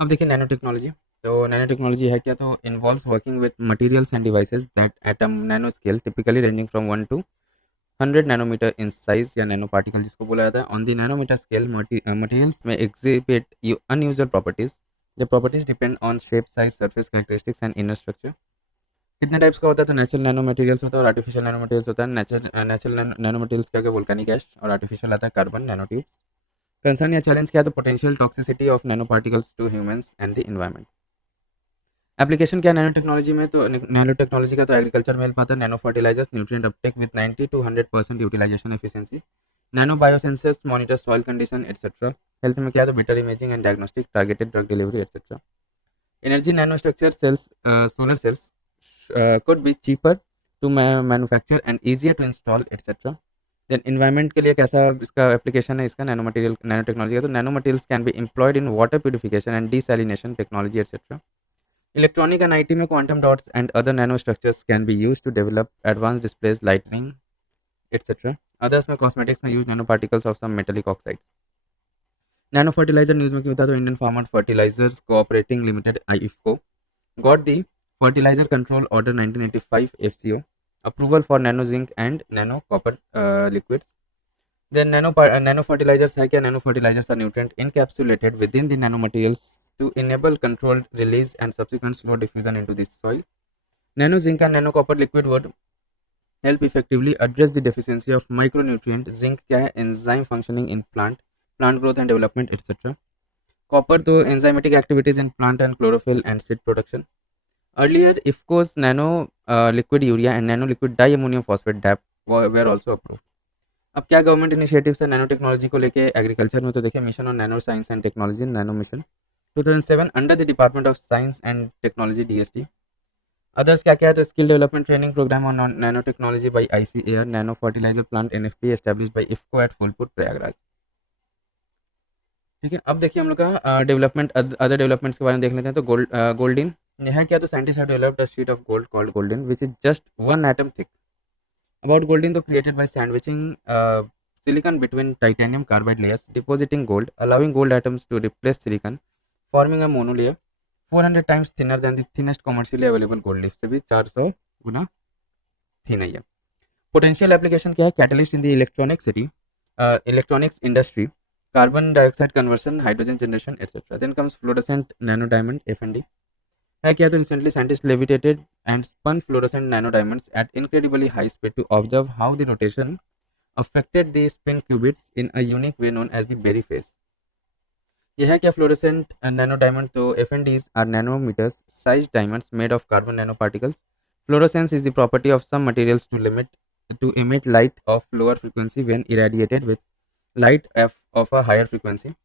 अब देखिए nanotechnology. तो नैनो टेक्नोलॉजी है क्या, तो involves working with materials and devices that atom nano scale typically ranging from 1 to 100 nanometer in size या नैनो पार्टिकल जिसको बोला जाता है। On the nanometer scale materials में exhibit unusual properties. The properties depend on shape, size, surface characteristics and inner structure. कितने types का होता है, तो नेचुरल नैनो मटेरियल्स होता है और आर्टिफिशियल नैनो मटेरियल्स होता है। नेचुरल नैनो मटेरियल्स क्या क्या, वोल्केनिक ऐश, और आर्टिफिशियल आता है कार्बन नैनो ट्यूब। कंसर्न या चैलेंज क्या है, तो potential toxicity of nano particles to humans and the environment. Application क्या है नैनो टेक्नोलॉजी में, तो नैनो टेक्नोलॉजी का तो एग्रीकल्चर में हेल्प आता है। Nano fertilisers nutrient uptake with 90 to 100% utilisation efficiency. Nano biosensors monitor soil condition etcetera. Health में क्या है, तो better imaging and diagnostic, targeted drug delivery etcetera. Energy nano structure cells, solar cells could be cheaper to manufacture and easier to install etc. Then environment के लिए कैसा इसका एप्लीकेशन है, इसका नैनो मटेरियल नैनो टेक्नोलॉजी का, तो nano materials can be employed in water purification and desalination technology etcetera. Electronic and IT में quantum dots and other nano structures can be use to develop advance displays, lightning etcetera. Others में cosmetics में use nano particles of some metallic oxides. Nano fertilizer news में क्यों था, तो Indian farmer fertilizers cooperating limited IFFCO got the Fertilizer Control Order 1985 FCO approval for nano zinc and nano copper liquids. Then nano fertilizers है क्या, nano fertilizers are nutrient encapsulated within the nanomaterials to enable controlled release and subsequent slow diffusion into the soil. Nano zinc and nano copper liquid would help effectively address the deficiency of micronutrient. Zinc क्या है, enzyme functioning in plant growth and development etc. Copper तो enzymatic activities in plant and chlorophyll and seed production. Earlier, IFCO's nano liquid urea and nano liquid diammonium phosphate DAP were also approved. अब क्या government initiatives है nano technology को लेके agriculture में, तो देखिए mission on nano science and technology, nano mission 2007 under the department of science and technology DST। Others क्या क्या है, तो skill development training programme on nano technology by ICAR, nano fertiliser plant NFP establish by IFCO at Phulpur Prayagraj. ठीक है, अब देखिए हम लोग का डेवलपमेंट, अदर डेवलपमेंट्स के बारे में देख लेते हैं। तो गोल्डन यह क्या, तो scientist have developed a sheet of gold called golden which is just 1 atom thick. About golden, तो created by sandwiching silicon between titanium carbide layers, depositing gold, allowing gold atoms to replace silicon, forming a monolayer 400 times thinner than the thinnest commercially available gold leaf, से भी 400 गुना थिन है ये। Potential application क्या है, catalyst in the electronics industry, carbon dioxide conversion, hydrogen generation etcetera. Then comes fluorescent nano diamond FND है क्या, तो recently scientist levitated and spun fluorescent nano diamonds at incredibly high speed to observe how the rotation affected the spin qubits in a unique way known as the Berry phase. यह है क्या, fluorescent nano diamond, तो FNDs are nanometers sized diamonds made of carbon nanoparticles. Fluorescence is the property of some materials to emit light of lower frequency when irradiated with light of a higher frequency.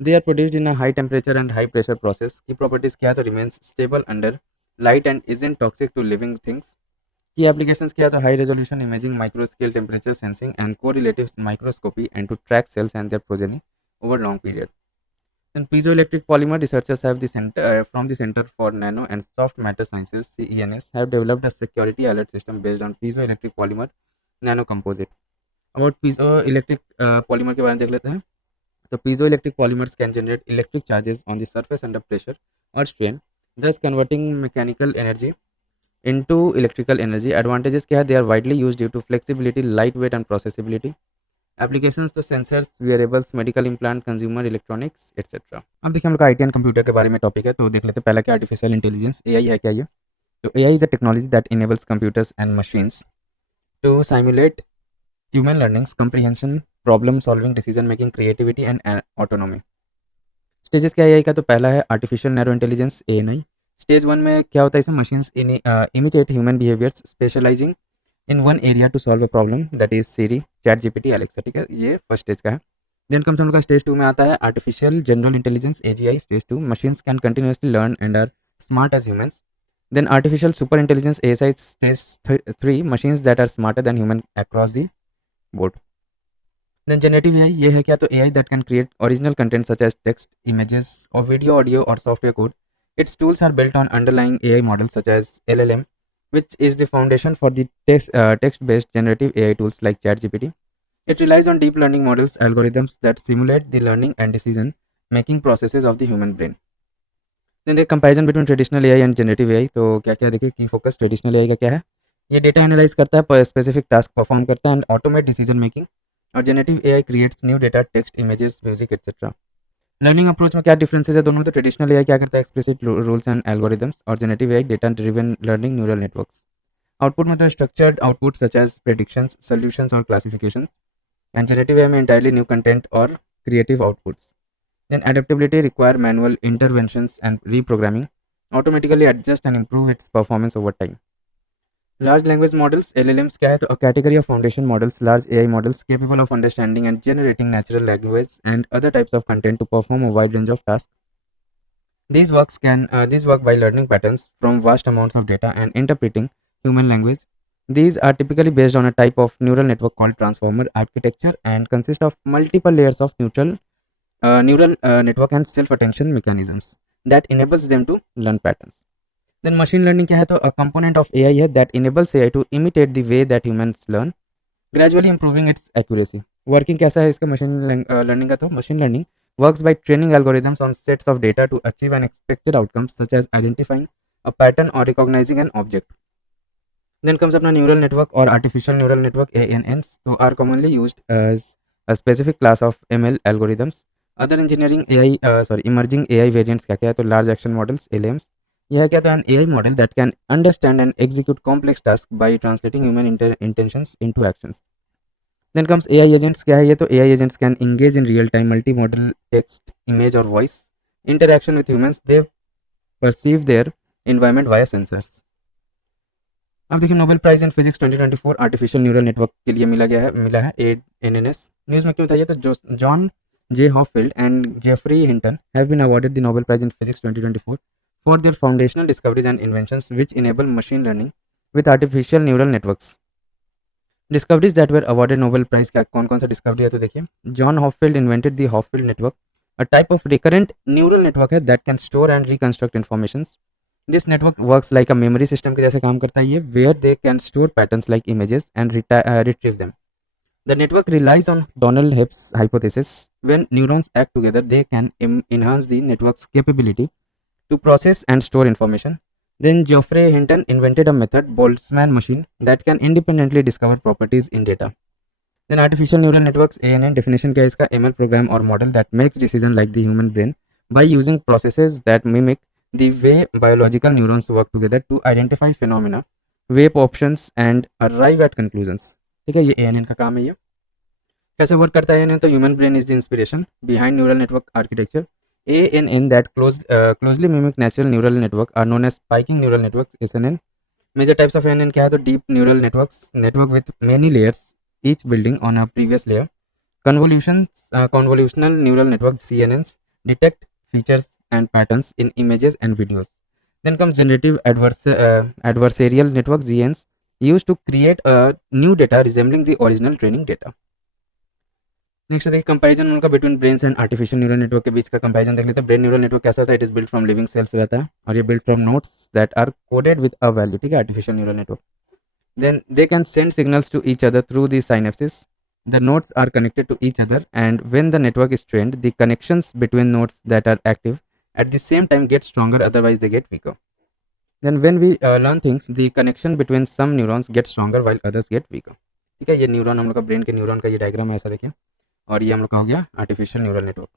They are produced in a high temperature and high pressure process. की properties क्या है, तो remains stable under light and isn't toxic to living things. की applications क्या है, तो high resolution imaging, micro scale temperature sensing and correlative microscopy and to track cells and their progeny over long period. Then piezoelectric polymer researchers have from the Center for Nano and Soft Matter Sciences CENS have developed a security alert system based on piezoelectric polymer nano composite. About piezoelectric polymer के बारे में देख लेते हैं। तो piezoelectric polymers can generate electric charges on the surface under pressure or strain, thus converting mechanical energy into electrical energy. Advantages क्या है, they are widely used due to flexibility, lightweight and processability. Applications तो sensors, wearables, medical implant, consumer electronics etcetera. अब देखिए हम लोग का IT and computer के बारे में टॉपिक है, तो देख लेते हैं पहला क्या, आर्टिफिशियल इंटेलिजेंस AI है क्या ये। तो AI is a technology that enables computers and machines to simulate human learnings, comprehension, problem solving, decision making, creativity and autonomy. Stages क्या है AI का, तो पहला है artificial narrow intelligence ANI। Stage 1 में क्या होता है, इसमें machines imitate human behaviours specialising in one area to solve a problem, that is Siri, chat GPT, Alexa. ठीक है, ये फर्स्ट स्टेज का है। देन कम्स हम लोग का स्टेज 2 में आता है artificial general intelligence AGI। Stage 2, machines can continuously learn and are smart as humans. Then artificial super intelligence ASI। Stage 3, machines that are smarter than human across the board. Then generative AI, ये है क्या, तो AI that can create original content such as text, images और video, audio और software code. Its tools are built on underlying AI models such as LLM, which is the foundation for the text-based generative AI tools like ChatGPT. It relies on deep learning models, algorithms that simulate the learning and decision-making processes of the human brain. Then देखिए comparison between traditional AI and generative AI. तो क्या क्या देखिए की focus traditional AI का क्या है, ये डेटा एनालाइज करता है, स्पेसिफिक टास्क परफॉर्म करता है एंड ऑटोमेट डिसीजन मेकिंग। और generative AI creates new data, text, images, music etcetera. Learning approach में क्या डिफरेंसेस है दोनों, तो ट्रेडिशनल एआई क्या करता है, एक्सप्लिसिट रूल्स एंड एल्गोरिदम्स, और generative AI data driven learning neural networks. Output में तो structured output such as predictions, solutions और क्लासिफिकेशंस। एंड जनरेटिव एआई में एंटायरली न्यू कंटेंट और creative outputs. Then adaptability require manual interventions and reprogramming, automatically adjust and improve its performance over time. Large language models LLMs क्या है, तो a category of foundation models, large AI models capable of understanding and generating natural language and other types of content to perform a wide range of tasks. These work by learning patterns from vast amounts of data and interpreting human language. These are typically based on a type of neural network called transformer architecture and consist of multiple layers of neural network and self-attention mechanisms that enables them to learn patterns. Then machine learning क्या है, तो a component of AI है that enables AI to imitate the way that humans learn, gradually improving its accuracy. Working कैसा है इसका machine learning का, तो machine learning works by training algorithms on sets of data to achieve an expected outcome such as identifying a pattern or recognizing an object. Then comes अपना neural network और artificial neural network ANNs, तो are commonly used as a specific class of ML algorithms. Other emerging AI variants क्या क्या है, तो large action models LAMs, यह क्या था, an AI model that can understand and execute complex tasks by translating human intentions into actions. Then comes AI agents क्या है ये, तो AI agents can engage in real time multimodal text, image और voice interaction with humans. They perceive their environment via sensors. अब देखिए Nobel prize in physics 2024 artificial neural network के लिए मिला है ANNS। न्यूज़ में क्यों था ये, तो John J Hopfield and Geoffrey Hinton have been awarded the Nobel prize in physics 2024 for their foundational discoveries and inventions which enable machine learning with artificial neural networks. Discoveries that were awarded Nobel prize, क्या कौन कौन सा discovery है, तो देखिए John Hopfield invented the Hopfield network, a type of recurrent neural network है that can store and reconstruct information. This network works like a memory system के जैसे काम करता है ये, where they can store patterns like images and retrieve them. The network relies on Donald Hebb's hypothesis, when neurons act together they can enhance the network's capability to process and store information. Then Geoffrey Hinton invented a method, Boltzmann machine, that can independently discover properties in data. Then artificial neural networks ANN definition क्या है इसका, ML program or model that makes decision like the human brain by using processes that mimic the way biological neurons work together to identify phenomena, weigh options and arrive at conclusions. ठीक है, ये ANN का काम है। ये कैसे वर्क करता है ANN, तो human brain is the inspiration behind neural network architecture. ANN that closely mimic natural neural network are known as spiking neural networks, SNN. Major types of ANN क्या है, तो deep neural networks, network with many layers, each building on a previous layer. Convolutional neural network, CNNs, detect features and patterns in images and videos. Then comes generative adversarial network, GNs, used to create a new data resembling the original training data. Next देखिए कंपैरिजन उनका between brains and artificial neural network के बीच का कंपैरिजन देख लेते हैं। Brain neural network कैसा होता है, it is build from living cells रहता है और ये build from notes that are coded with a value. ठीक है, artificial neural network then they can send signals to each other through the synapses. The nodes are connected to each other, and when the network is trained, the connections between nodes that are active at the same time get stronger, otherwise they get weaker. Then when we learn things, the connection between some neurons get stronger while others get weaker. ठीक है, ये न्यूरॉन हम लोग का ब्रेन के न्यूरॉन का ये डायग्राम है ऐसा देखिए, और ये हम लोग का हो गया आर्टिफिशियल न्यूरल नेटवर्क।